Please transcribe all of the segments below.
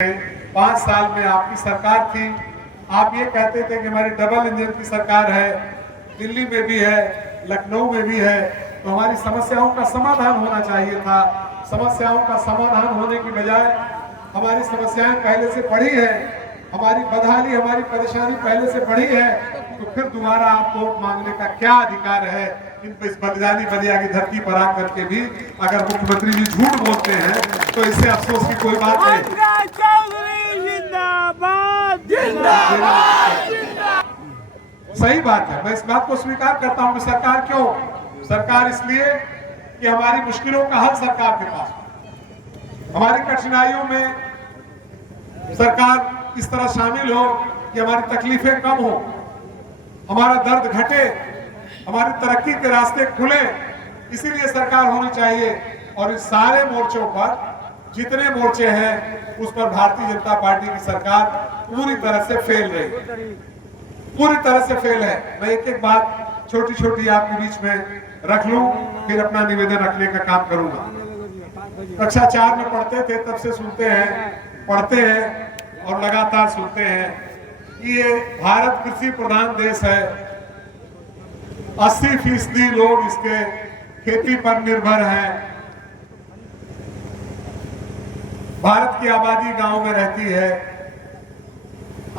5 साल में आपकी सरकार थी, आप ये कहते थे कि हमारी डबल इंजन की सरकार है, दिल्ली में भी है, लखनऊ में भी है, तो हमारी समस्याओं का समाधान होना चाहिए था। समस्याओं का समाधान होने की बजाय हमारी समस्याएं पहले से बढ़ी है, हमारी बदहाली, हमारी परेशानी पहले से बढ़ी है, तो फिर दोबारा आप वोट मांगने का क्या अधिकार है? इस बलिदानी बलिया की धरती पर आकर के भी अगर मुख्यमंत्री जी झूठ बोलते हैं तो इससे अफसोस की कोई बात नहीं। सही बात है, मैं इस बात को स्वीकार करता हूं कि सरकार क्यों? सरकार इसलिए कि हमारी मुश्किलों का हल सरकार के पास, हमारी कठिनाइयों में सरकार इस तरह शामिल हो कि हमारी तकलीफें कम हो, हमारा दर्द घटे, हमारी तरक्की के रास्ते खुले, इसीलिए सरकार होनी चाहिए। और इस सारे मोर्चों पर, जितने मोर्चे हैं, उस पर भारतीय जनता पार्टी की सरकार पूरी तरह से फेल रही, पूरी तरह से फेल है। मैं एक एक बात छोटी छोटी आपके बीच में रख लूं, फिर अपना निवेदन रखने का काम करूंगा। कक्षा 4 में पढ़ते थे, तब से सुनते हैं, पढ़ते हैं और लगातार सुनते हैं कि ये भारत कृषि प्रधान देश है, 80% लोग इसके खेती पर निर्भर हैं, भारत की आबादी गांव में रहती है।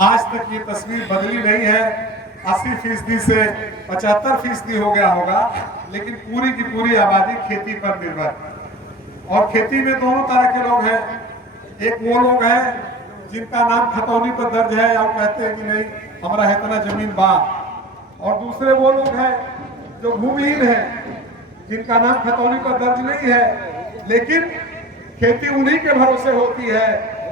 आज तक ये तस्वीर बदली नहीं है, 80% से 75% हो गया होगा, लेकिन पूरी की पूरी आबादी खेती पर निर्भर। और खेती में दोनों तरह के लोग हैं, एक वो लोग हैं जिनका नाम खतौनी पर दर्ज है, और कहते हैं कि नहीं हमारा है इतना जमीन बा, और दूसरे वो लोग हैं जो भूमिहीन हैं, जिनका नाम खतौनी पर दर्ज नहीं है, लेकिन खेती उन्हीं के भरोसे होती है।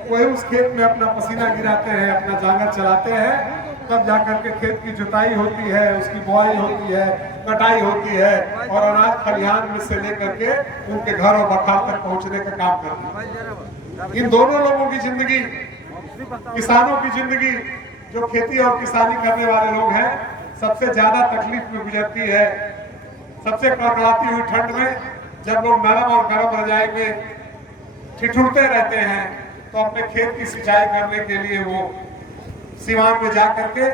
वही उस खेत में अपना पसीना गिराते हैं, अपना जांगर चलाते हैं, तब जाकर के खेत की जुताई होती है, उसकी बुआई होती है, कटाई होती है, और अनाज खलिहान में से लेकर के उनके घर और बखार तक पहुंचने का काम करते हैं। इन दोनों लोगों की जिंदगी, किसानों की जिंदगी, जो खेती और किसानी करने वाले लोग हैं, सबसे ज्यादा तकलीफ में गुजरती है। सबसे कड़कड़ाती हुई ठंड में जब लोग नरम और गर्म रजाई में ठिठुरते रहते हैं, तो अपने खेत की सिंचाई करने के लिए वो सीवान में जा करके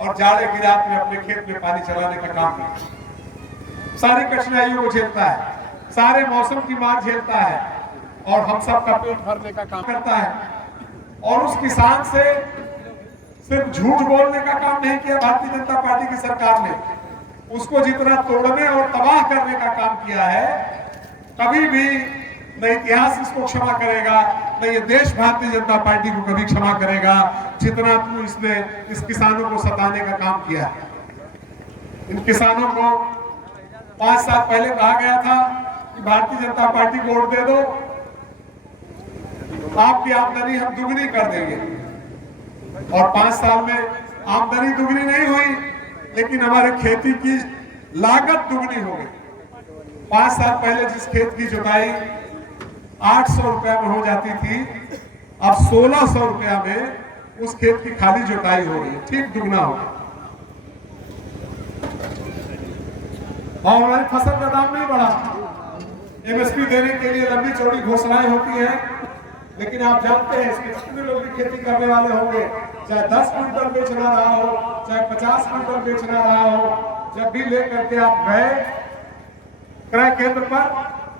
और जाड़े की रात में अपने खेत में पानी चलाने का काम करता है। सारी कठिनाइयों को झेलता है, सारे मौसम की मार झेलता है, और हम सब का पेट भरने का काम करता है। और उस किसान से सिर्फ झूठ बोलने का काम नहीं किया भारतीय जनता पार्टी की सरकार ने, उसको जितना तोड़ने और तबाह करने का काम किया है, कभी भी न इतिहास इसको क्षमा करेगा, न ये देश भारतीय जनता पार्टी को कभी क्षमा करेगा, जितना इसने इस किसानों को सताने का काम किया है। इन किसानों को 5 साल पहले कहा गया था कि भारतीय जनता पार्टी को वोट दे दो, आपकी आमदनी हम दुगनी कर देंगे। और 5 साल में आमदनी दुगनी नहीं हुई, लेकिन हमारे खेती की लागत दुगनी हो गई। 5 साल पहले जिस खेत की जुताई 800 रुपया में हो जाती थी, अब 1600 रुपया में उस खेत की खाली जुताई हो रही है, ठीक दुगना हो गया। और हमारी फसल का दाम नहीं बढ़ा। एमएसपी देने के लिए लंबी चौड़ी घोषणाएं होती हैं, लेकिन आप जानते हैं इसमें कितने लोग भी खेती करने वाले होंगे, चाहे 10 क्विंटल बेचना रहा हो, चाहे 50 क्विंटल बेचना रहा हो, जब भी लेकर के आप गए क्रय केंद्र पर,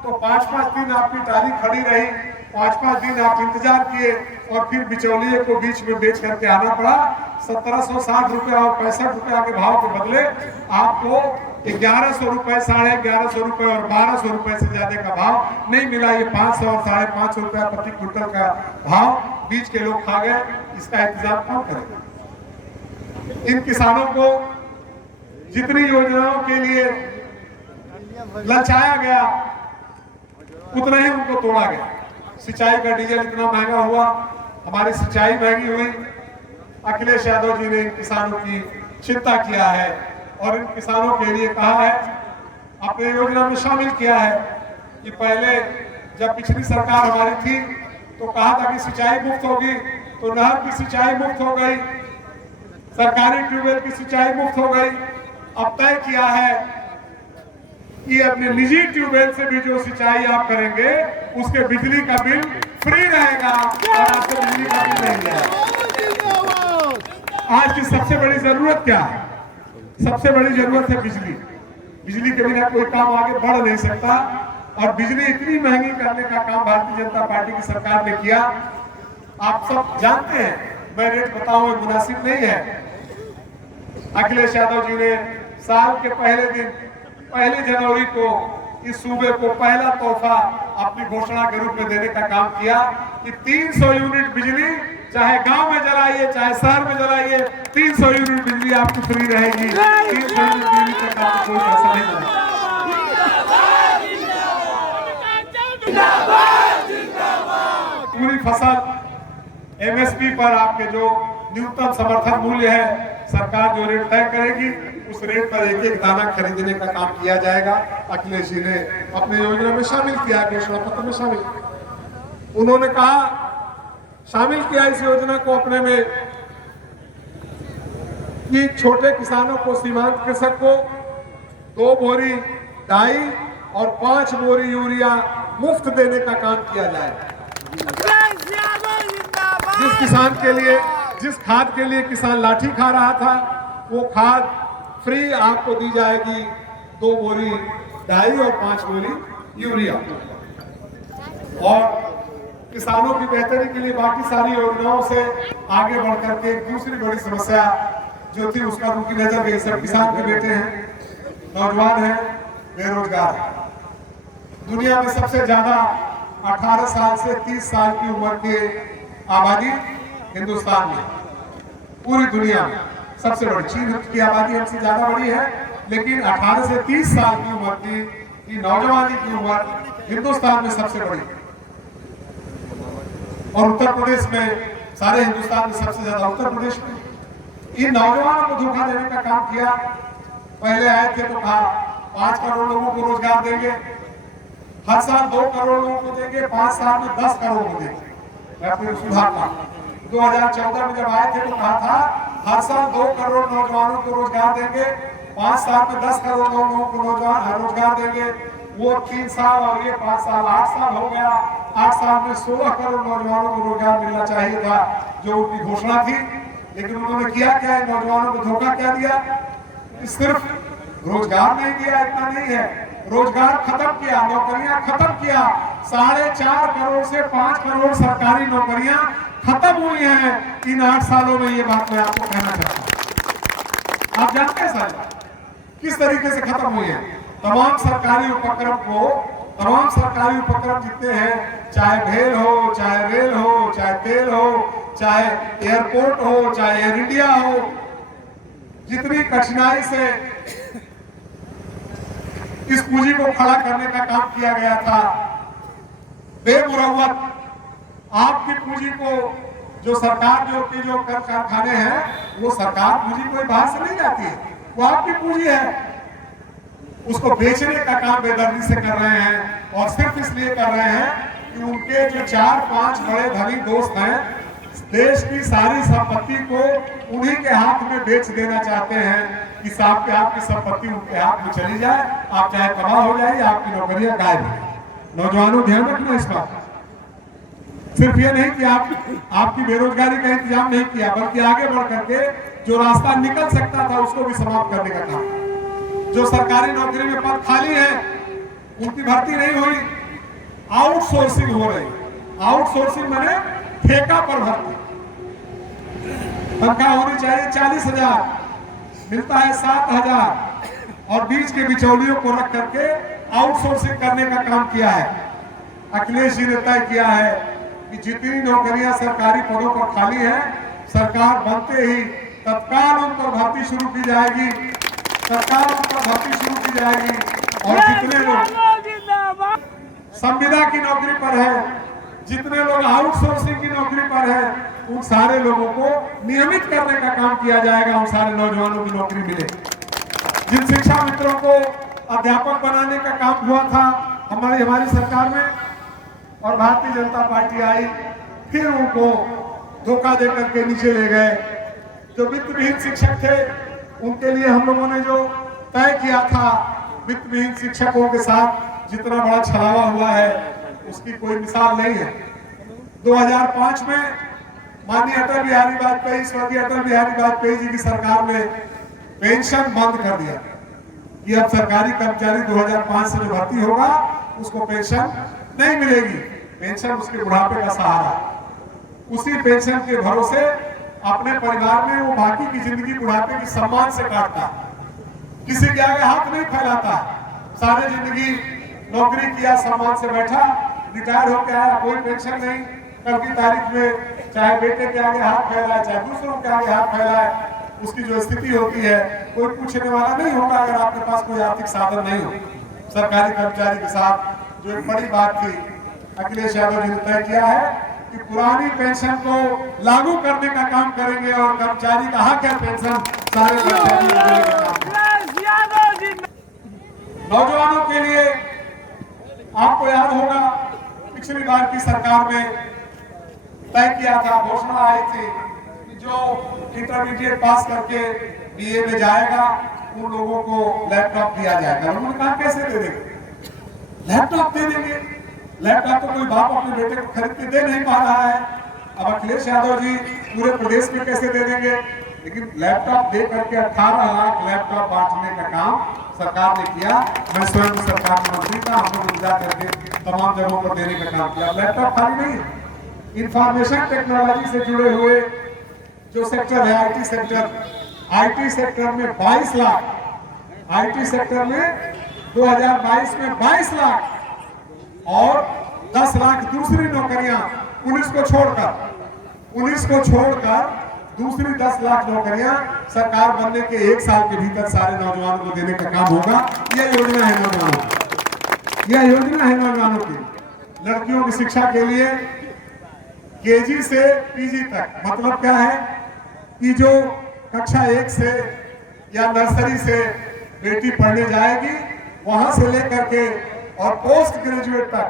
तो 5-5 दिन आपकी टाली खड़ी रही, 5-5 दिन आप इंतजार किए, और फिर बिचौलिए को बीच में बेच करके आना पड़ा। 1760 रुपया और 65 रुपया के भाव के बदले आपको 1100 रुपए, 1150 रुपए और 1200 रुपए से ज्यादा का भाव नहीं मिला। ये 500 और 550 रुपया प्रति क्विंटल का भाव बीच के लोग खा गए। इसका इंतजाम कौन करेगा? इन किसानों को जितनी योजनाओं के लिए ललचाया गया, उतना ही उनको तोड़ा गया। सिंचाई का डीजल इतना महंगा हुआ, हमारी सिंचाई महंगी हुई। अखिलेश यादव जी ने इन किसानों की चिंता किया है और इन किसानों के लिए कहा है, अपने योजना में शामिल किया है कि पहले जब पिछली सरकार हमारी थी तो कहा था कि सिंचाई मुफ्त होगी, तो नहर की सिंचाई मुफ्त हो गई, सरकारी ट्यूबवेल की सिंचाई मुफ्त हो गई। अब तय किया है कि अपने निजी ट्यूबवेल से भी जो सिंचाई आप करेंगे उसके बिजली का बिल फ्री रहेगा और आपको बिजली का बिल नहीं रहेगा। आज की सबसे बड़ी जरूरत क्या है? सबसे बड़ी जरूरत है बिजली। बिजली के बिना कोई काम आगे बढ़ नहीं सकता और बिजली इतनी महंगी करने का काम भारतीय जनता पार्टी की सरकार ने किया। आप सब जानते हैं, मैं रेट बताऊं मुनासिब नहीं है। अखिलेश यादव जी ने साल के पहले दिन 1 जनवरी को इस सूबे को पहला तोहफा अपनी घोषणा के रूप में देने का काम किया कि 300 यूनिट बिजली चाहे गांव में जलाइए चाहे शहर में जलाइए, 300 यूनिट बिजली आपकी फ्री रहेगी। 300 यूनिट बिजली तक आपको कोई पैसा नहीं मिलेगा। पूरी फसल एमएसपी पर आपके जो न्यूनतम समर्थन मूल्य है, सरकार जो रेट तय करेगी उस रेट पर एक एक दाना खरीदने का काम किया जाएगा। अखिलेश जी ने अपने योजना में शामिल किया, घोषणा पत्र में शामिल। उन्होंने कहा, शामिल किया इस योजना को अपने में कि छोटे किसानों को, सीमांत कृषक को 2 बोरी डाई और 5 बोरी यूरिया मुफ्त देने का काम किया जाए। जिस किसान के लिए, जिस खाद के लिए किसान लाठी खा रहा था, वो खाद फ्री आपको दी जाएगी। 2 बोरी डाई और 5 बोरी यूरिया। और किसानों की बेहतरी के लिए बाकी सारी योजनाओं से आगे बढ़ करके दूसरी बड़ी समस्या जो थी उसका उनकी नजर गई। सब किसान के बेटे हैं, नौजवान हैं, बेरोजगार हैं। दुनिया में सबसे ज्यादा 18 साल से 30 साल की उम्र की आबादी हिंदुस्तान में, पूरी दुनिया में सबसे बड़ी। चीन की आबादी हमसे ज्यादा बड़ी है, लेकिन 18 से 30 साल की उम्र की नौजवानी की उम्र हिंदुस्तान में सबसे बड़ी। और उत्तर प्रदेश में, सारे हिंदुस्तान में सबसे ज्यादा उत्तर प्रदेश में। इन नौजवानों को धोखा देने का काम किया। पहले आए थे तो कहा 5 करोड़ लोगों को रोजगार देंगे, हर साल 2 करोड़ लोगों को देंगे, 5 साल में 10 करोड़ को देंगे। मैं अपने सुधार का 2014 में जब आए थे तो कहा था हर साल 2 करोड़ नौजवानों को रोजगार देंगे, 5 साल में 10 करोड़ लोगों को रोजगार देंगे। वो 3 साल और ये 5 साल, 8 साल हो गया। 8 साल में 16 करोड़ नौजवानों को रोजगार मिलना चाहिए था, जो उनकी घोषणा थी। लेकिन उन्होंने किया क्या है? नौजवानों को धोखा क्या दिया? सिर्फ रोजगार नहीं दिया, इतना नहीं है, रोजगार खत्म किया, नौकरियां खत्म किया। 4.5 करोड़ से 5 करोड़ सरकारी नौकरियां खत्म हुई हैं इन 8 सालों में। ये बात मैं आपको कहना चाहता हूं। आप जानते हैं सर किस तरीके से खत्म हुई है? तमाम सरकारी उपक्रम जितने हैं, चाहे भेल हो, चाहे रेल हो, चाहे तेल हो, चाहे एयरपोर्ट हो, चाहे एयर इंडिया हो, जितनी कठिनाई से इस पूंजी को खड़ा करने का काम किया गया था, बेमुरव्वत आपकी पूंजी को, जो सरकार जो कर कारखाने हैं, वो सरकार पूंजी कोई बाहर से नहीं लाती है, वो आपकी पूंजी है। उसको बेचने का काम बेदर्दी से कर रहे हैं और सिर्फ इसलिए कर रहे हैं कि उनके जो 4-5 बड़े धनी दोस्त हैं, देश की सारी संपत्ति को उन्हीं के हाथ में बेच देना चाहते हैं कि साहब के आपकी संपत्ति उनके हाथ में चली जाए, आप चाहे तबाह हो जाइए, आपकी नौकरियां गायब हो। नौजवानों ध्यान रखना इस बात। सिर्फ ये नहीं कि आपकी बेरोजगारी का इंतजाम नहीं किया, बल्कि आगे बढ़ करके जो रास्ता निकल सकता था उसको भी समाप्त करने का काम। जो सरकारी नौकरी में पद खाली है उनकी भर्ती नहीं हुई, आउटसोर्सिंग हो रही। आउटसोर्सिंग माने ठेका पर भर्ती। तनख्वाह होनी चाहिए 40,000, मिलता है 7,000 और बीच के बिचौलियों को रख करके आउटसोर्सिंग करने का काम किया है। अखिलेश जी ने तय किया है कि जितनी नौकरियां सरकारी पदों पर खाली हैं, सरकार बनते ही तत्काल उन पर भर्ती शुरू की जाएगी, सरकार उन पर भर्ती शुरू की जाएगी। और जितने लोग संविदा की नौकरी पर है, जितने लोग आउटसोर्सिंग की नौकरी पर है, उन सारे लोगों को नियमित करने का काम किया जाएगा, उन सारे नौजवानों की नौकरी मिले। जिन शिक्षा मित्रों को अध्यापक बनाने का काम हुआ था हमारी सरकार में, और भारतीय जनता पार्टी आई, फिर उनको धोखा देकर के नीचे ले गए। जो वित्त विहीन शिक्षक थे उनके लिए हम लोगों ने जो तय किया था वित्तविहीन शिक्षकों के साथ जितना बड़ा छलावा हुआ है उसकी कोई मिसाल नहीं है। 2005 में माननीय अटल बिहारी वाजपेयी, स्वर्गीय अटल बिहारी वाजपेयी जी की सरकार ने पेंशन बंद कर दिया कि अब सरकारी कर्मचारी 2005 से जो भर्ती होगा उसको पेंशन नहीं मिलेगी। पेंशन उसके बुढ़ापे का सहारा, उसी पेंशन के भरोसे अपने परिवार में वो बाकी की जिंदगी बुढ़ापे की सम्मान से काटता, किसी के आगे हाथ नहीं फैलाता। सारी जिंदगी नौकरी किया, सम्मान से बैठा, रिटायर होकर आया, कोई पेंशन नहीं। कल की तारीख में चाहे बेटे के आगे हाथ फैलाए, चाहे दूसरों के आगे हाथ फैलाए, उसकी जो स्थिति होती है कोई पूछने वाला नहीं होगा अगर आपके पास कोई आर्थिक साधन नहीं हो। सरकारी कर्मचारी के साथ जो एक बड़ी बात थी, अखिलेश यादव जी ने तय किया है कि पुरानी पेंशन को लागू करने का काम करेंगे और कर्मचारी का हक है पेंशन सारे कर्मचारी को देने का काम। नौजवानों के लिए आपको याद होगा पिछली बार की सरकार में तय किया था, घोषणा आई थी कि जो इंटरमीडिएट पास करके बीए में जाएगा उन लोगों को लैपटॉप दिया जाएगा। उन्होंने कहा कैसे दे देंगे, लैपटॉप दे देंगे। लैपटॉप तो कोई बाप अपने बेटे को खरीद के दे नहीं पा रहा है। अब अखिलेश यादव जी पूरे प्रदेश में कैसे दे देंगे, लेकिन लैपटॉप दे करके 18 लाख लैपटॉप बांटने का काम सरकार ने किया। मैं स्वयं सरकार में मंत्री था, हम लोग जा करके तमाम जगहों पर देने का काम किया। लैपटॉप खाली नहीं है, इंफॉर्मेशन टेक्नोलॉजी से जुड़े हुए जो सेक्टर है, आईटी सेक्टर में 22 लाख, आईटी सेक्टर में 2022 में 22 लाख और 10 लाख दूसरी नौकरियां पुलिस को छोड़कर दूसरी 10 लाख नौकरियां सरकार बनने के 1 साल के भीतर सारे नौजवानों को देने का काम होगा। यह योजना है नौजवानों की, यह योजना है नौजवानों की। लड़कियों की शिक्षा के लिए केजी से पीजी तक, मतलब क्या है कि जो कक्षा 1 से या नर्सरी से बेटी पढ़ने जाएगी वहां से लेकर के और पोस्ट ग्रेजुएट तक,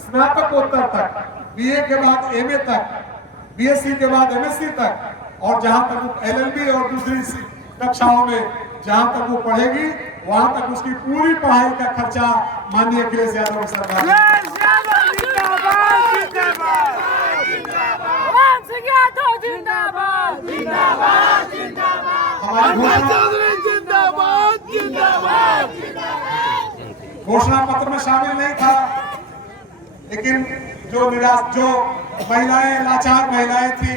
स्नातकोत्तर तक, बीए के बाद एमए तक, बीएससी के बाद एमएससी तक, और जहां तक वो एलएलबी और दूसरी कक्षाओं में जहां तक वो पढ़ेगी वहां तक उसकी पूरी पढ़ाई का खर्चा माननीय अखिलेश यादव की सरकार घोषणा पत्र में शामिल नहीं था, लेकिन जो महिलाएं, लाचार महिलाएं थी,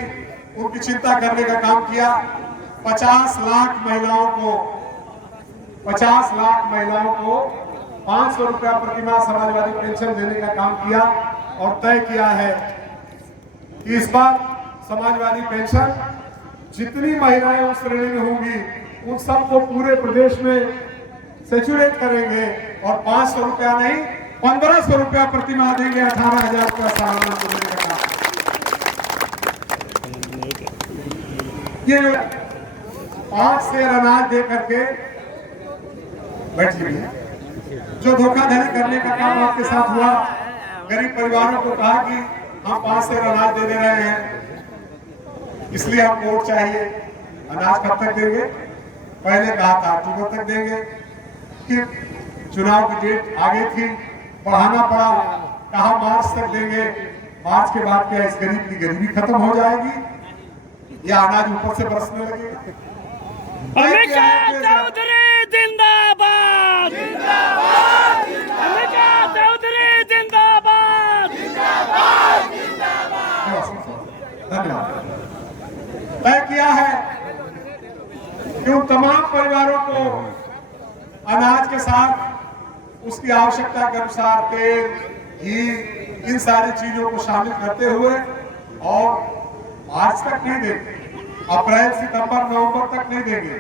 उनकी चिंता करने का काम किया। 50 लाख महिलाओं को 500 रुपया प्रतिमाह समाजवादी पेंशन देने का काम किया और तय किया है कि इस बार समाजवादी पेंशन जितनी महिलाएं उस श्रेणी में होंगी उन सबको पूरे प्रदेश में सेचुरेट करेंगे और 500 रुपया नहीं 1500 रुपया प्रतिमाह देंगे। 18,000 रुपया सालाना देने का काम। ये 5 शेर अनाज दे करके बैठ लीजिए। जो धोखाधड़ी करने का काम आपके साथ हुआ, गरीब परिवारों को कहा कि हम 5 शेर अनाज दे रहे हैं, इसलिए हमको वोट चाहिए। अनाज कब तक देंगे? पहले कहा था अक्टूबर तक देंगे, फिर चुनाव की डेट आगे थी, बढ़ाना पड़ा, कहा मार्च तक देंगे। मार्च के बाद क्या इस गरीब की गरीबी खत्म हो जाएगी या अनाज ऊपर से बरसने लगेगा? चौधरी जिंदाबाद, जिंदाबाद, धन्यवाद। तय किया है कि उन तमाम परिवारों को अनाज के साथ उसकी आवश्यकता के अनुसार तेल, घी, इन सारी चीजों को शामिल करते हुए, और मार्च तक नहीं देंगे, अप्रैल, सितंबर, नवंबर तक नहीं देंगे,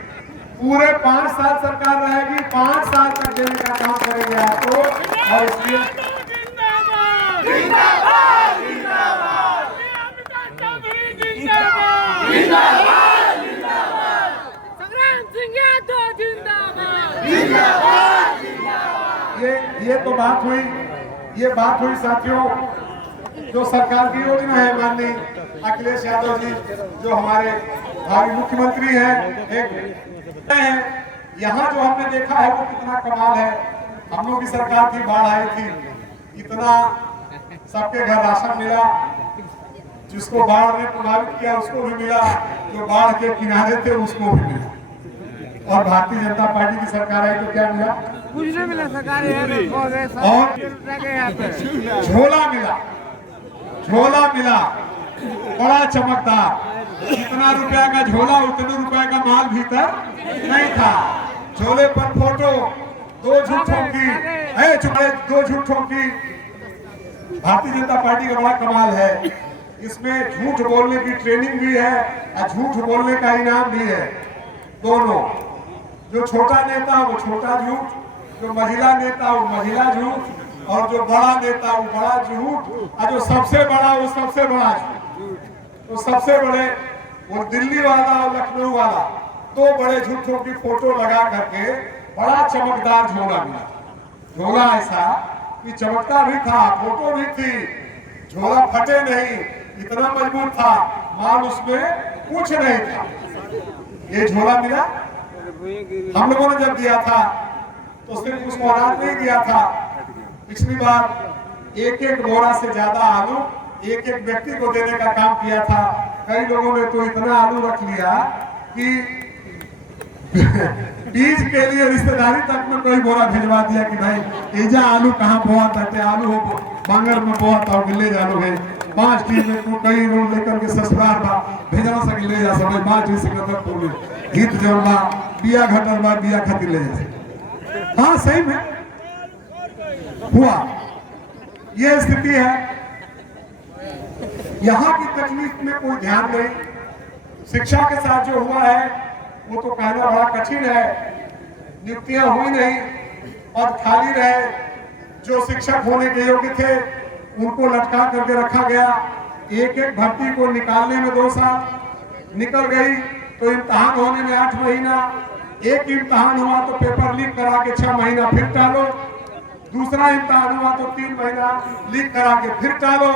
पूरे 5 साल सरकार रहेगी, 5 साल तक देने का काम करेंगे आपको। और इसलिए ये तो बात हुई साथियों, जो सरकार की योजना है माननीय अखिलेश यादव जी जो हमारे भावी मुख्यमंत्री हैं। यहाँ जो हमने देखा है वो कितना कमाल है। हम लोग की सरकार की बाढ़ आई थी, इतना सबके घर राशन मिला, जिसको बाढ़ ने प्रभावित किया उसको भी मिला, जो बाढ़ के किनारे थे उसको भी मिला। और भारतीय जनता पार्टी की सरकार आई तो क्या मिला? कुछ नहीं मिला सरकार और झोला मिला, झोला मिला बड़ा चमकदार। कितना रुपया का झोला, उतने रुपए का माल भीतर नहीं था। झोले पर फोटो, दो झूठों की, दो झूठों की। भारतीय जनता पार्टी का बड़ा कमाल है, इसमें झूठ बोलने की ट्रेनिंग भी है और झूठ बोलने का इनाम भी है। दोनों, जो छोटा नेता वो छोटा झूठ, जो महिला नेता वो महिला झूठ, और जो बड़ा नेता वो बड़ा झूठ, और जो सबसे बड़ा वो सबसे बड़ा झूठ। तो सबसे बड़े वो दिल्ली वाला और लखनऊ वाला, दो बड़े झूठों की फोटो लगा करके बड़ा चमकदार झोला मिला। झोला ऐसा कि चमकता भी था, फोटो भी थी, झोला फटे नहीं, इतना मजबूत था, माल उसमें कुछ नहीं था। ये झोला मिला। हम लोगों ने जब दिया था तो सिर्फ उसको अनाज नहीं दिया था, पिछली बार एक एक बोरा से ज्यादा आलू एक एक व्यक्ति को देने का काम किया था। कई लोगों ने तो इतना आलू रख लिया कि बीज के लिए रिश्तेदारी तक में कोई बोरा भिजवा दिया कि भाई एजा आलू कहाँ बोआ था, आलू हो बांगर में बोआ था, ले जा लो भाई 5 टीम में तो कई रोड लेकर के ससुराल बा भेजवा सके ले जा सब 5 टीम से कदर पूरे हित जमा बिया घटर बा बिया खातिर ले जा। हाँ सही में हुआ, ये स्थिति है। यहाँ की तकलीफ में कोई ध्यान नहीं। शिक्षा के साथ जो हुआ है वो तो कहना बड़ा कठिन है। नियुक्तियां हुई नहीं, पद खाली रहे, जो शिक्षक होने के योग्य थे उनको लटका करके रखा गया। एक एक भर्ती को निकालने में 2 साल निकल गई, तो इम्तहान होने में 8 महीना, एक इम्तहान हुआ तो पेपर लीक करा के 6 महीना फिर टालो, दूसरा इम्तहान हुआ तो 3 महीना लीक करा के फिर टालो,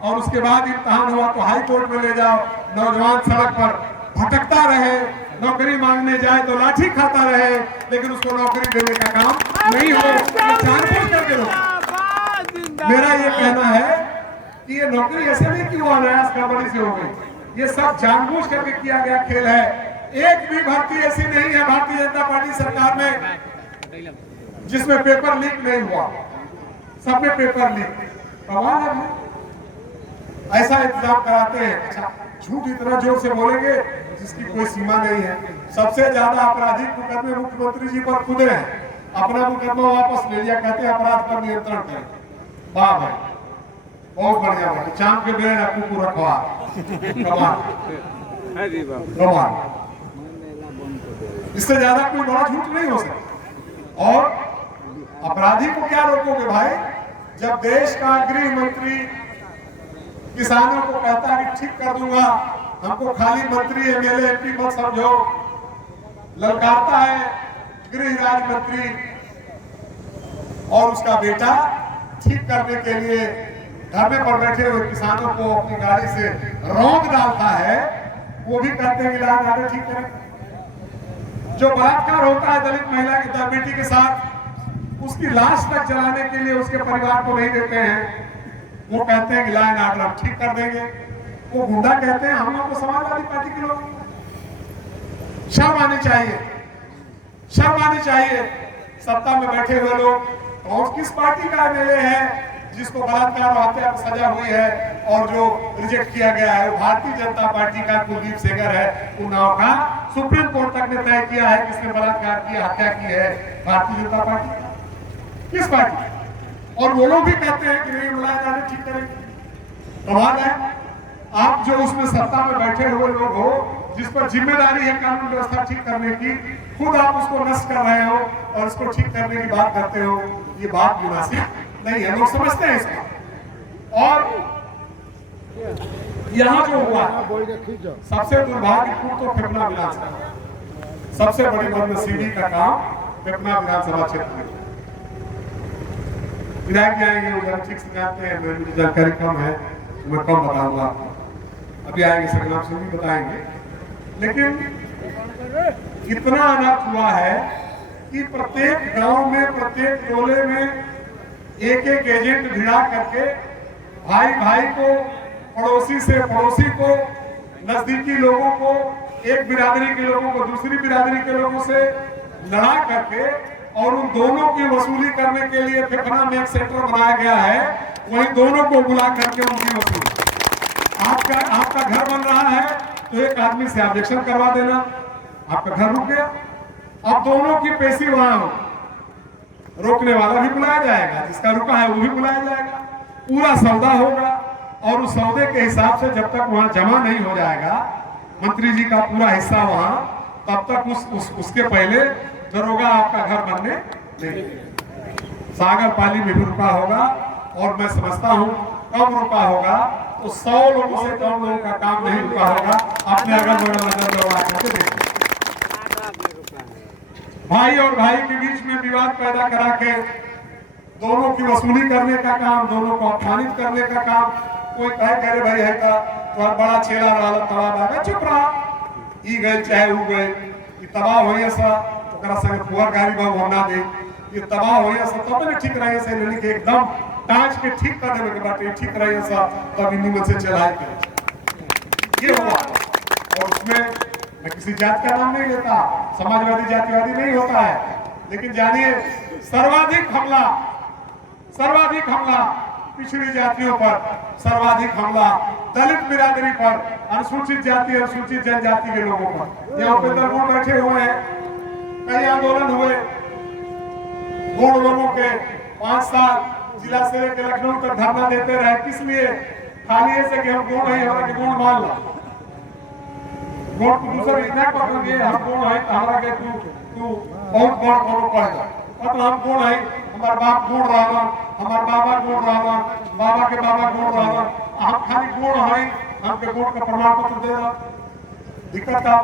और उसके बाद इम्तहान हुआ तो हाई कोर्ट में ले जाओ। नौजवान सड़क पर भटकता रहे, नौकरी मांगने जाए तो लाठी खाता रहे, लेकिन उसको नौकरी देने का काम नहीं हो, जानबूझ करके लोग। मेरा ये कहना है कि ये नौकरी ऐसे नहीं कि वो अनायास गड़बड़ी से हो गई, ये सब जानबूझ करके किया गया खेल है। एक भी भर्ती ऐसी नहीं है भारतीय जनता पार्टी सरकार में जिसमें पेपर लीक नहीं हुआ, सब में पेपर लीक। कमाल है, ऐसा इंतजाम कराते हैं। अच्छा, झूठ इतना जोर से बोलेंगे जिसकी कोई सीमा नहीं है। सबसे ज्यादा आपराधिक मुकदमे मुख्यमंत्री जी पर खुद हैं, अपना मुकदमा वापस ले लिया, कहते हैं अपराध पर नियंत्रण करें। वाह भाई, बहुत बढ़िया भाई, चांद के बेड़ कुकुर रखवा, कमाल कमाल। इससे ज्यादा कोई बड़ा झूठ नहीं हो सकता। और अपराधी को क्या रोकोगे भाई, जब देश का गृह मंत्री किसानों को कहता है कि ठीक कर दूंगा, हमको खाली मंत्री एमएलए एमपी मत समझो, ललकारता है गृह राज्य मंत्री और उसका बेटा ठीक करने के लिए धरने पर बैठे हुए किसानों को अपनी गाड़ी से रौंद डालता है, वो भी कहते हैं कि लाल आगे ठीक करें। जो बलात्कार होता है दलित महिला की बेटी के साथ, उसकी लाश तक जलाने के लिए उसके परिवार को नहीं देते हैं, वो कहते हैं कि लाइन आर्डर हम ठीक कर देंगे। वो गुंडा कहते हैं हम लोग तो समाजवादी पार्टी के लोग। शर्म आनी चाहिए, शर्म आनी चाहिए। सत्ता में बैठे हुए लोग और किस पार्टी का एमएलए है जिसको बलात्कार और हत्या की सजा हुई है और जो रिजेक्ट किया गया है, भारतीय जनता पार्टी का कुलदीप सेंगर है। उन्नाव का सुप्रीम कोर्ट तक ने तय किया है किसने बलात्कार किया, हत्या की है, भारतीय जनता पार्टी। किस पार्टी? और वो लोग भी कहते हैं कि नहीं मुलाकात ठीक करेंगे। कमाल है, आप जो उसमें सत्ता में बैठे हुए लोग हो, जिस पर जिम्मेदारी है कानून व्यवस्था ठीक करने की, खुद आप उसको नष्ट कर रहे हो और उसको ठीक करने की बात करते हो, ये बात मुनासिब नहीं है। लोग समझते हैं इसको। और यहाँ जो हुआ सबसे दुर्भाग्यपूर्ण तो फेफना विधानसभा, सबसे बड़ी बदनसीबी का काम फेफना विधानसभा क्षेत्र में। विधायक आएंगे उधर ठीक से जानते हैं, मेरी जानकारी कम है तो मैं कम बताऊंगा। अभी आएंगे संग्राम सिंह भी बताएंगे। लेकिन इतना अनर्थ हुआ है कि प्रत्येक गांव में, प्रत्येक टोले में एक एक एजेंट भिड़ा करके भाई भाई को, पड़ोसी से पड़ोसी को, नजदीकी लोगों को, एक बिरादरी के लोगों को दूसरी बिरादरी के लोगों से लड़ा करके और उन दोनों की वसूली करने के लिए फेफना में एक सेंटर बनाया गया है। वही दोनों को बुला करके उनकी वसूली, आपका घर बन रहा है तो एक आदमी से ऑब्जेक्शन करवा देना, आपका घर रुक गया। अब दोनों की पेशी वहां हो, रोकने वाला भी बुलाया जाएगा, जिसका रुका है वो भी बुलाया जाएगा, पूरा सौदा होगा और उस सौदे के हिसाब से जब तक वहां जमा नहीं हो जाएगा मंत्री जी का पूरा हिस्सा वहां, तब तक उसके पहले दरोगा आपका घर बनने नहीं। सागर पाली में भी रुका होगा और मैं समझता हूं कम रुका होगा तो 100 लोगों से कम लोगों का काम नहीं रुका होगा। अपने अगल बगल नजर दौड़ा करके देखिए, भाई और भाई के बीच में विवाद पैदा करा के दोनों की वसूली करने का काम, दोनों को अपमानित करने का काम। कोई कहे अरे भाई है का तो बड़ा छेला रहा तबाह भागा, चुप रहा, ई गए चाहे वो गए, ये तबाह हो सा ओकरा संग फुहर गाड़ी बाबू होना दे, ये तबाह हो सा तब तो ठीक रहे से लेने के एकदम टाँच के ठीक कर देने के बात ठीक रहे सा तब इन से चलाए के ये हुआ। और उसमें मैं किसी जात का नाम नहीं लेता, समाजवादी जातिवादी नहीं होता है, लेकिन जानिए सर्वाधिक हमला पिछड़ी जातियों पर, सर्वाधिक हमला दलित बिरादरी पर, अनुसूचित जाति अनुसूचित जनजाति के लोगों पर। यहाँ पे दरबार बैठे हुए हैं, कई आंदोलन हुए गौड़ लोगों के, 5 साल जिला से लेकर लखनऊ तक धरना देते रहे। किस लिए? खाली ऐसे कि हम गौड़ है, हमारा गौड़ मान ला, गौड़ को दूसरे इतना पकड़ हम गौड़ है हमारा के तू बहुत बड़ करो कहेगा, मतलब हम गौड़ है, हमार बाप गौड़ रहा, हमार बाबा गौड़ रहा, बाबा के बाबा गौड़ रहा, हम खाली गौड़ है, हमके गौड़ का प्रमाण पत्र दे रहा। दिक्कत का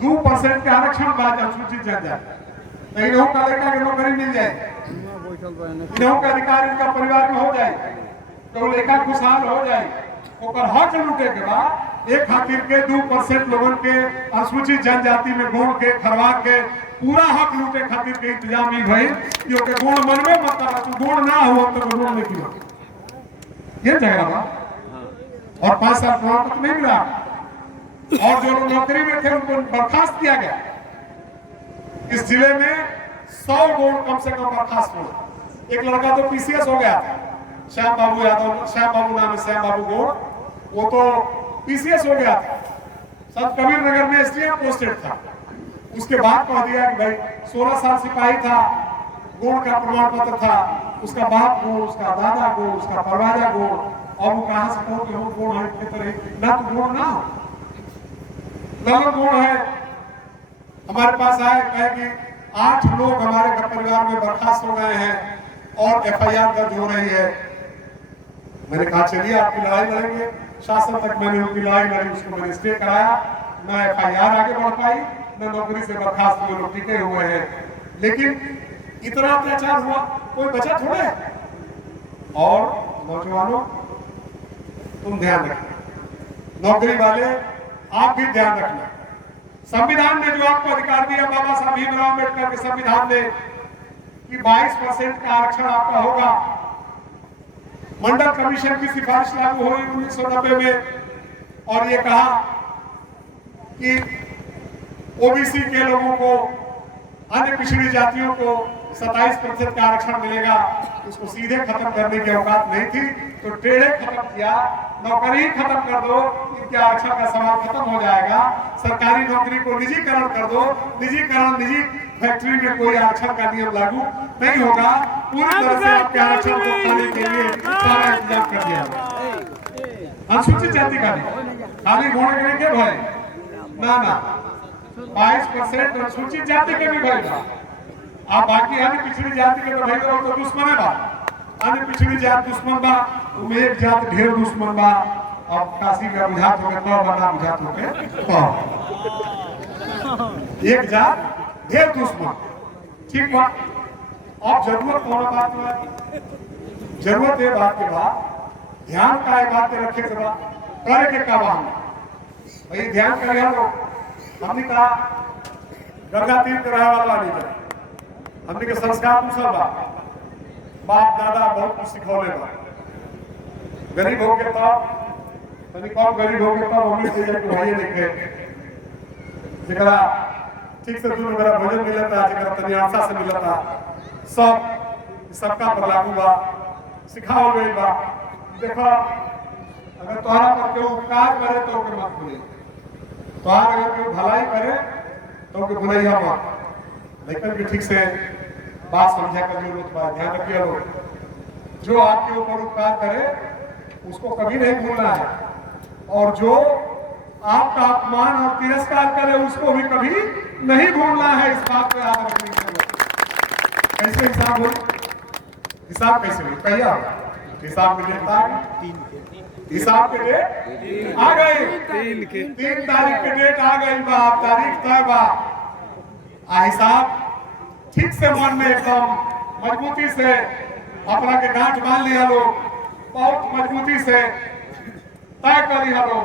2% के आरक्षण बाद अनुसूचित जनजाति तो इन्हों का लड़का की नौकरी मिल जाए, इन्हों का अधिकार इनका परिवार में हो जाए, तो लेखा खुशहाल हो जाए, और हक लूटे के बाद एक खातिर के 2% लोगों के अनुसूचित जनजाति में गौड़ के खरवा के पूरा हक लूटे खातिर के इंतजाम ही भाई क्योंकि गौड़ मनवे मतलब तू गौड़ ना हुआ तो गौड़ नहीं किया ये झगड़ा। और 5 साल प्रमाण पत्र नहीं मिला और जो लोग नौकरी में थे उनको बर्खास्त किया गया। इस जिले में 100 गौड़ कम से कम बर्खास्त हुए। एक लड़का तो पीसीएस हो गया था, श्याम बाबू यादव, श्याम बाबू नाम है, श्याम बाबू गौड़, वो तो पीसीएस हो गया था, संत कबीर नगर में एसडीएम पोस्टेड था। उसके बाद कह दिया कि भाई 16 साल सिपाही था, गौड़ का प्रमाण पत्र था, उसका बाप गौड़, उसका दादा गौड़, उसका परवाजा गौड़, और वो कहां से कहो कि हम गौड़ है की तरह ना, तो गौड़ ना हो, ललन गौड़ है। हमारे पास आए कहे कि 8 लोग हमारे घर परिवार में बर्खास्त हो गए हैं और एफआईआर दर्ज हो रही है। मैंने कहा चलिए आपकी लड़ाई लड़ेंगे, शासन तक मैंने उनकी लड़ाई लड़ी, उसको मैंने स्टे कराया, न एफआईआर आगे बढ़ पाई, न नौकरी से बर्खास्त हुए लोग टिके हुए हैं। लेकिन इतना अत्याचार हुआ, कोई बचा थोड़े। और नौजवानों तुम ध्यान रखना, नौकरी वाले आप भी ध्यान रखना। संविधान ने जो आपको अधिकार दिया, बाबा साहब भीमराव अम्बेडकर के संविधान ने कि 22% का आरक्षण आपका होगा। मंडल कमीशन की सिफारिश लागू हुई 1990 में और ये कहा कि ओबीसी के लोगों को, अन्य पिछड़ी जातियों को 27% का आरक्षण मिलेगा। उसको सीधे खत्म करने की औकात नहीं थी तो टेढ़े खत्म किया, नौकरी खत्म कर दो, इनके आरक्षण का सवाल खत्म हो जाएगा। सरकारी नौकरी को निजीकरण कर दो, निजीकरण, निजी फैक्ट्री में कोई आरक्षण का नियम लागू नहीं होगा। पूरी तरह से आपके आरक्षण को खाने के लिए सारा इंतजाम कर दिया गया। अनुसूचित जाति का नहीं, खाली घोड़े के नहीं भाई ना 22% अनुसूचित जाति के भी भाई था। आप बाकी अन्य पिछड़ी जाति के तो भाई तो दुश्मन है बा, अन्य पिछड़ी जाति दुश्मन बा, तुम एक जात ढेर दुश्मन बा। अब काशी का बुझात हो गया तो बना बुझात हो गया तो एक जात ढेर दुश्मन, ठीक बा। अब जरूरत कौन बात में, जरूरत है बात के बाद ध्यान का बात के रखे के बाद करे के का बात भाई ध्यान कर। हमने कहा गंगा तीर के रहा वाला नहीं था, हमने के संस्कार दूसरा बा, बाप दादा बहुत कुछ सिखौले बा। गरीब हो के तब तनी कम गरीब हो के तब मम्मी से जाके भाई देखे जरा ठीक से दूर मेरा भोजन मिलता, जरा तनी आशा से मिलता, सबका पर लागू बा, सिखाओ गई बा। देखो अगर तोहरा पर केहू उपकार करे तो ओके मत भूले, तोहरा अगर केहू भलाई करे तो ओके भूलैया मत। लेकिन भी ठीक से बात समझा कर जरूरत बा, ध्यान रखिए लोग। जो आपके ऊपर उपकार करे उसको कभी नहीं भूलना है, और जो आपका अपमान और तिरस्कार करे उसको भी कभी नहीं भूलना है। इस बात पे याद रखनी चाहिए। कैसे हिसाब हो, हिसाब कैसे हुई भैया? हिसाब के डेट आ गई, हिसाब के डेट आ गई, 3 तारीख के डेट आ गई बा, तारीख तय बा। हिसाब ठीक से मन में एकदम मजबूती से अपना के गांठ बांध लिया लो, बहुत मजबूती से तय कर लिया लो।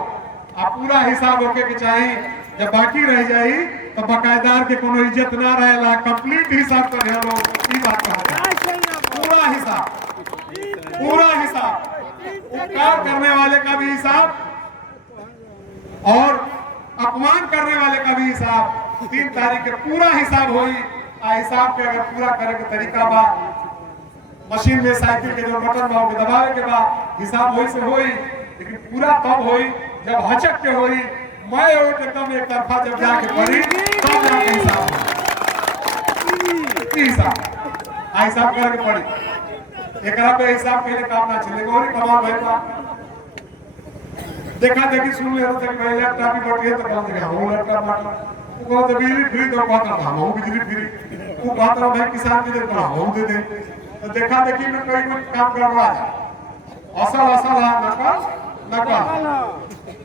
पूरा हिसाब होके के चाहिए, जब बाकी रह जाई तो बकायदार के कोनो इज्जत ना रहेला। कंप्लीट हिसाब कर लिया लो, ई बात कहा। पूरा हिसाब, पूरा हिसाब, उपकार करने वाले का भी हिसाब और अपमान करने वाले का भी हिसाब। 3 तारीख के पूरा हिसाब होई। हिसाब के अगर पूरा करे के तरीका बा, मशीन में साइकिल के जो बटन बा के दबावे के बाद हिसाब होई से होई, लेकिन पूरा तब होई जब हचक के होई। मैं एकदम एक तरफा जब जाके पड़ी तब जाके हिसाब हिसाब करके पड़ी। एकरा पे हिसाब के लिए काम ना चले और कमाल भाई बा। देखा देखी सुन ले तो पहले लैपटॉप भी बढ़िया तो काम दिया हो लैपटॉप मतलब वो तो बिजली फ्री तो बात रहा हम बिजली फ्री वो बात रहा भाई किसान के दे रहा हो दे दे। तो देखा देखी में कोई काम करवा असल असल नकल नकल।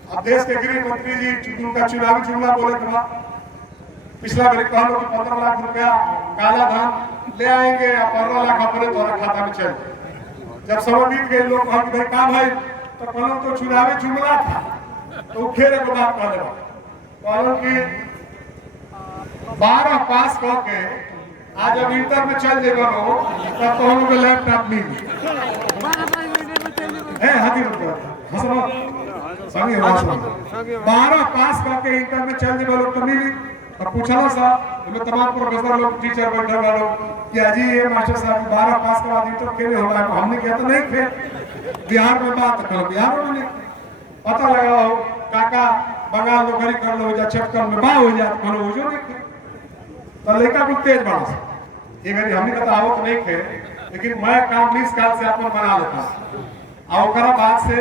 अब देश के गृह मंत्री जी उनका चुनावी जुमला बोले थे, पिछला मेरे कहा लोग 15 लाख रुपया काला धन ले आएंगे या 15 लाख अपने तुम्हारा खाता में चल। जब समय बीत गए लोग कहा भाई कहा भाई तो कहलो तो चुनावी जुमला था, तो खेरे को बात कहलो कि 12 पास करके आज अब इंटर में चल जाएगा तब तो हम लोग लैपटॉप मिल हाथी 12 पास करके इंटर में चल जाए लोग तो मिली। और पूछा सा तमाम प्रोफेसर लोग टीचर बैठे वाले कि अजी ये मास्टर साहब 12 पास के बाद इंटर के लिए होगा। हमने किया तो नहीं थे बिहार में बात करो, बिहार में पता लगा हो काका बंगाल नौकरी कर लो जा छटकर में बा हो जाए करो हो जो नहीं तो लड़का कुछ तेज बड़ा ये घड़ी हमने कहा आवत नहीं थे, लेकिन मैं काम 20 साल से अपन बना लेता। और बाद से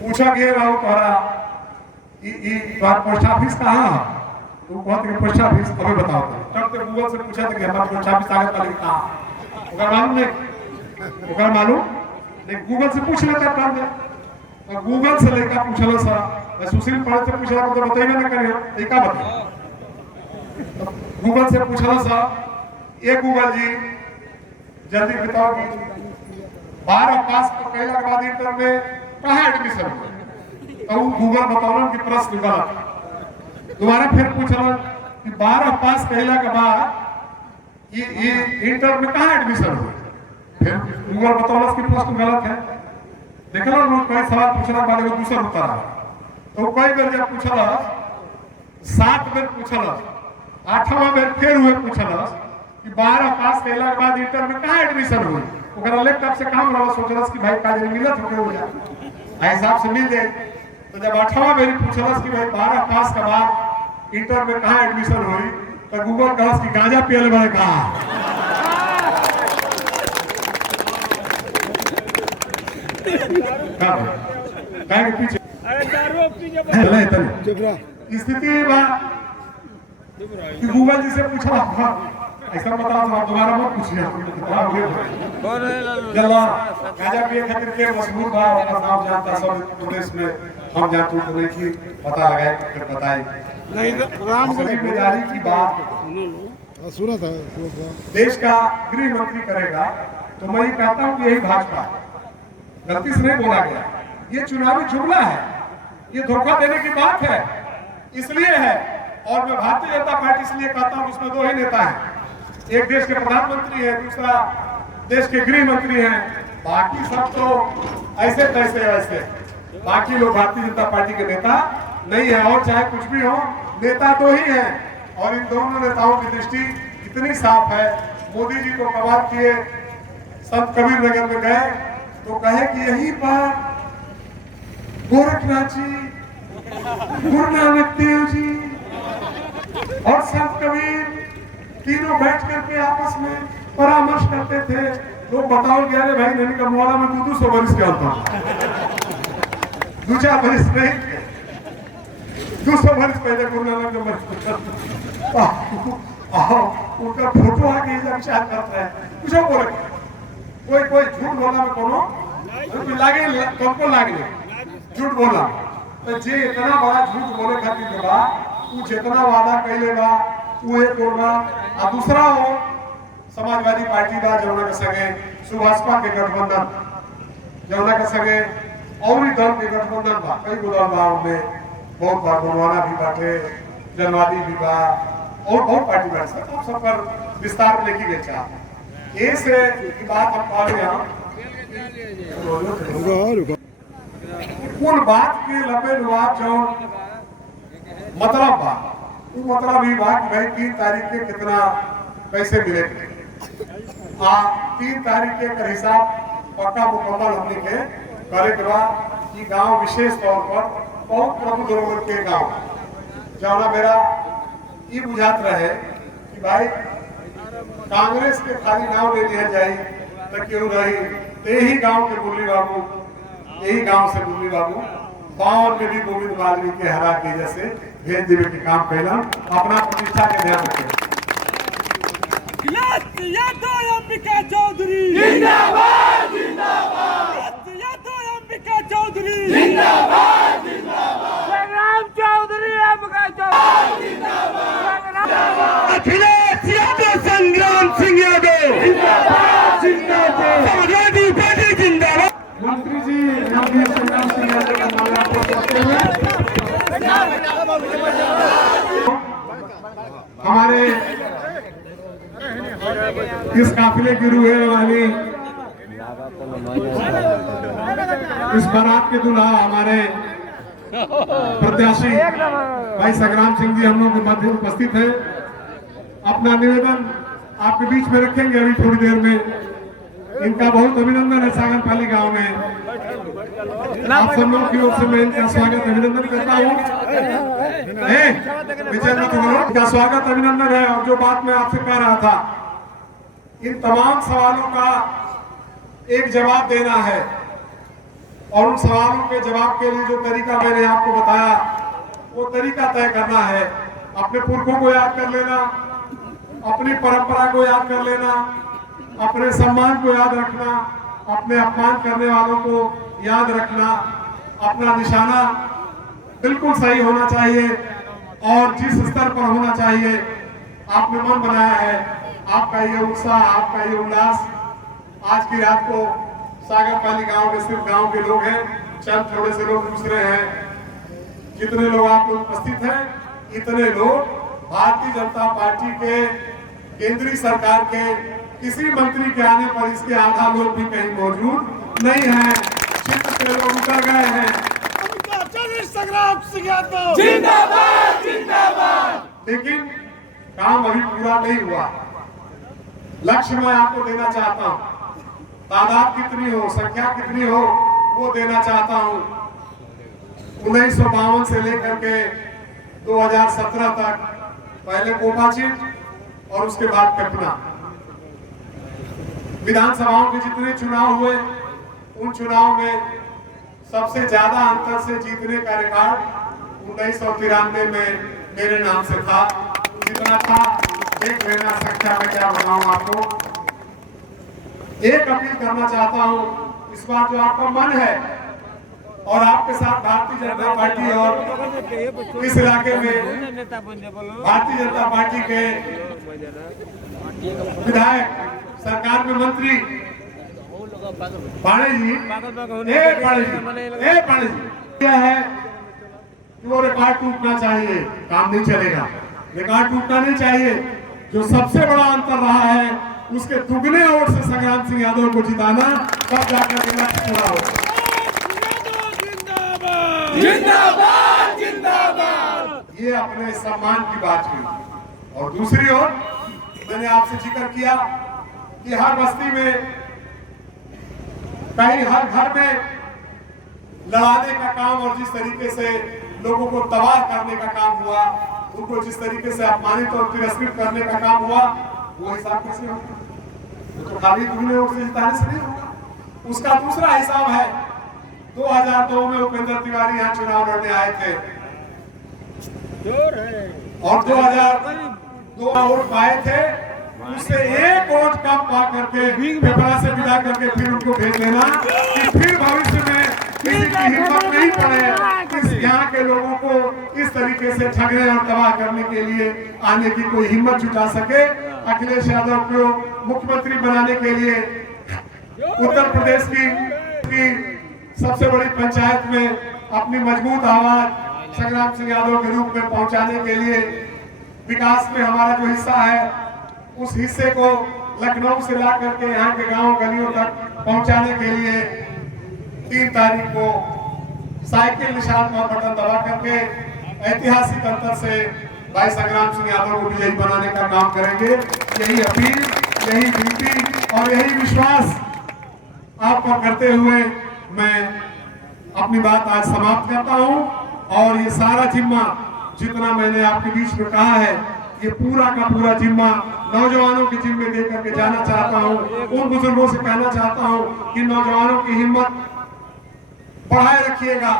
पूछा गया रहा तोहरा तोहर पोस्ट ऑफिस कहाँ है, तो कहते कि पोस्ट ऑफिस अभी बताओ। तब तो गूगल से पूछा था कि हमारा पोस्ट ऑफिस आगे पहले कहाँ ओकर मालूम नहीं, ओकर मालूम नहीं गूगल से पूछ लेता कर दे। तो गूगल से लेकर पूछलो सर सुशील पढ़े से पूछला तो बताइए ना करियो एक का बता। गूगल से पूछलो सर ये गूगल जी जल्दी बताओ कि 12 पास कैला के बाद इंटर में कहाँ एडमिशन हुआ, तो गूगल बताओ कि प्रश्न गलत। दोबारा फिर पूछल कि 12 पास कैला के बाद ये इंटर में कहाँ एडमिशन हुआ, फिर गूगल बताओ कि प्रश्न गलत है। देखलो लोग कई सवाल पूछला वाले को दूसरा उत्तर आ तो कई बार जब पूछल 7 बेर पूछल 8वां बेर फिर हुए पूछल कि 12 पास कैला के बाद इंटर में कहाँ एडमिशन हुई। ओकरा लैपटॉप से काम रहा सोचलस कि भाई काज मिलत हो जाए हिसाब से मिल जाए। तो जब 8वां बेर पूछलस कि भाई 12 पास के बाद इंटर में कहाँ एडमिशन हुई, तो गूगल कहलस कि गांजा पियल बड़े कहाँ के पीछे स्थिति बा कि गूगल जी से पूछा ऐसा बताओ आप दोबारा मत पूछिए। गांजा पिए खातिर के मशहूर बा अपना नाम जानता सब प्रदेश में हम जानते तो नहीं कि पता लगाए फिर बताए नहीं राम जिम्मेदारी की बात सुना था देश का गृह मंत्री करेगा। तो मैं ये कहता हूँ कि यही भाजपा गलती से नहीं बोला गया, ये चुनावी जुमला है, ये धोखा देने की बात है इसलिए है। और मैं भारतीय जनता पार्टी इसलिए कहता हूँ उसमें 2 ही नेता हैं, एक देश के प्रधानमंत्री है, दूसरा देश के गृह मंत्री हैं, बाकी सब तो ऐसे तैसे वैसे। बाकी लोग भारतीय जनता पार्टी के नेता नहीं है, और चाहे कुछ भी हो नेता तो ही है। और इन दोनों नेताओं की दृष्टि इतनी साफ है। मोदी जी को कमाल किए, संत कबीर नगर में गए तो कहे कि यहीं पर गोरखनाथ जी, गुरु नानक देव जी और संत कबीर तीनों बैठ करके आपस में परामर्श करते थे। लोग बताओ कि अरे भाई नैनी का मोहल्ला में 200 वर्ष क्या होता, 2-4 वर्ष नहीं, 200 वर्ष पहले गुरु नानक उनका फोटो आके विचार करता है। कुछ बोले कोई झूठ बोला में कोनो लागे तुमको लागे झूठ बोला तो जे इतना बड़ा झूठ बोले खातिर के बा तू जितना वादा कैले बा वो एक बोलबा। आ दूसरा हो समाजवादी पार्टी बा जौना के संगे सुभाषपा के गठबंधन, जौना के संगे और ही दल के गठबंधन बा, कई गो दल बा उनमें बहुत बा, गोलवाना भी बाटे, जनवादी भी बा और बहुत पार्टी बा। सब पर विस्तार में लिखी गई चाह ये से की बात हम कह रहे हैं। उन बात के लंबे लुआब जो मतलब बा वो मतलब ही बा कि भाई 3 तारीख के कितना पैसे मिले, 3 तारीख के कर हिसाब पक्का मुकम्मल हमने के करे के बाद कि गांव विशेष तौर पर बहुत प्रमुख लोगों के गांव जौना मेरा ये बुझात रहे कि भाई कांग्रेस के खाली नाम ले लिया जाए तो क्यों रही, तो यही गांव के मुरली बाबू, यही गांव से मुरली बाबू 52 में भी गोविंद वाल्मीकि के हरा के जैसे भेज देवे के काम कैला। अपना प्रतिष्ठा के ध्यान रखें। अंबिका चौधरी जिंदाबाद, जिंदाबाद। अंबिका चौधरी जिंदाबाद, जिंदाबाद। संग्राम चौधरी अंबिका चौधरी जिंदाबाद। अखिलेश यादव, संग्राम सिंह यादव जिंदाबाद, जिंदाबाद। समाजवादी पार्टी जिंदाबाद। मंत्री जी संग्राम सिंह यादव का माल्यार्पण करते हुए हमारे इस काफिले की रूह वाली इस बारात के दूल्हा हमारे प्रत्याशी भाई संग्राम सिंह जी हम लोग के मध्य उपस्थित है। अपना निवेदन आपके बीच में रखेंगे अभी थोड़ी देर में। इनका बहुत अभिनंदन है सागरपाली गांव में। आप सब लोग की ओर से मैं इनका स्वागत अभिनंदन करता हूँ। इनका स्वागत अभिनंदन है। और जो बात मैं आपसे कह रहा था, इन तमाम सवालों का एक जवाब देना है और उन सवालों के जवाब के लिए जो तरीका मैंने आपको बताया वो तरीका तय करना है। अपने पुरखों को याद कर लेना, अपनी परंपरा को याद कर लेना, अपने सम्मान को याद रखना, अपने अपमान करने वालों को याद रखना। अपना निशाना बिल्कुल सही होना चाहिए और जिस स्तर पर होना चाहिए आपने मन बनाया है। आपका ये उत्साह, आपका ये उल्लास आज की रात को सागरपाली गांव में सिर्फ गांव के लोग हैं, चंद थोड़े से लोग दूसरे हैं। जितने लोग आप लोग उपस्थित हैं इतने लोग भारतीय जनता पार्टी के केंद्रीय सरकार के किसी मंत्री के आने पर इसके आधा लोग भी कहीं मौजूद नहीं है। क्षेत्र से लोग उतर गए हैं। संग्राम सिंह यादव जिंदाबाद, जिंदाबाद। लेकिन काम अभी पूरा नहीं हुआ। लक्ष्य मैं आपको देना चाहता हूँ, तादाद कितनी हो, संख्या कितनी हो वो देना चाहता हूँ। 1952 से लेकर के 2017 तक पहले कोपाचिट और उसके बाद कल्पना विधानसभाओं के जितने चुनाव हुए उन चुनाव में सबसे ज्यादा अंतर से जीतने का रिकॉर्ड 1993 में मेरे नाम से था। जितना था देख लेना, संख्या में क्या बताऊं आपको। एक अपील करना चाहता हूं, इस बार जो आपका मन है और आपके साथ भारतीय जनता पार्टी और इस इलाके में भारतीय जनता पार्टी के विधायक, सरकार में मंत्री पाणे जी क्या है कि वो रिकॉर्ड टूटना चाहिए, काम नहीं चलेगा। रिकॉर्ड टूटना नहीं चाहिए। जो सबसे बड़ा अंतर रहा है उसके दुगने वोट से संग्राम सिंह यादव को जिताना, तब जाकर के लक्ष्य पूरा होगा। जिंदाबाद जिंदाबाद। ये अपने सम्मान की बात हुई। और दूसरी ओर मैंने आपसे जिक्र किया कि हर बस्ती में, कहीं हर घर में लड़ाने का काम और जिस तरीके से लोगों को तबाह करने का काम हुआ, उनको जिस तरीके से अपमानित और तिरस्कृत करने का काम हुआ, वो हिसाब कैसे होगा? तो खाली दुगने वोट से जिताने से नहीं होगा। उसका दूसरा हिसाब है, 2002 में उपेंद्र तिवारी यहाँ चुनाव लड़ने आए थे और 2002 वोट पाए थे, उससे एक वोट कम पा करके पेपरा से विदा करके फिर उनको भेज देना कि फिर भविष्य में किसी की हिम्मत नहीं पड़े इस यहाँ के लोगों को इस तरीके से ठगने और तबाह करने के लिए आने की कोई हिम्मत जुटा सके। अखिलेश यादव को मुख्यमंत्री बनाने के लिए उत्तर प्रदेश की सबसे बड़ी पंचायत में अपनी मजबूत आवाज संग्राम सिंह यादव के रूप में पहुंचाने के लिए, विकास में हमारा जो हिस्सा है उस हिस्से को लखनऊ से ला करके यहाँ के गांव गलियों तक पहुंचाने के लिए 3 तारीख को साइकिल निशान पर बटन दबा करके ऐतिहासिक अंतर से भाई संग्राम सिंह यादव को विजयी बनाने का काम करेंगे। यही अपील, यही विनती और यही विश्वास आपको करते हुए मैं अपनी बात आज समाप्त करता हूं। और ये सारा जिम्मा जितना मैंने आपके बीच में कहा है, ये पूरा का पूरा जिम्मा नौजवानों के जिम्मे दे करके जाना चाहता हूं। उन बुजुर्गों से कहना चाहता हूं कि नौजवानों की हिम्मत बढ़ाए रखिएगा,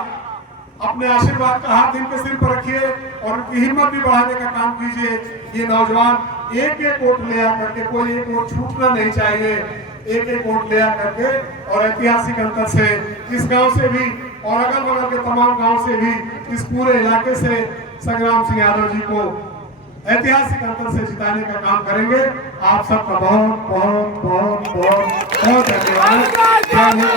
अपने आशीर्वाद का हाथ इनके सिर पर रखिए और उनकी हिम्मत भी बढ़ाने का काम कीजिए। ये नौजवान एक एक वोट ले आकर के, कोई एक वोट छूटना नहीं चाहिए, एक एक वोट ले आकर के और ऐतिहासिक अंतर से इस गांव से भी और अगल बगल के तमाम गांव से भी, इस पूरे इलाके से संग्राम सिंह यादव जी को ऐतिहासिक अंतर से जिताने का काम करेंगे। आप सबका बहुत बहुत बहुत बहुत बहुत धन्यवाद।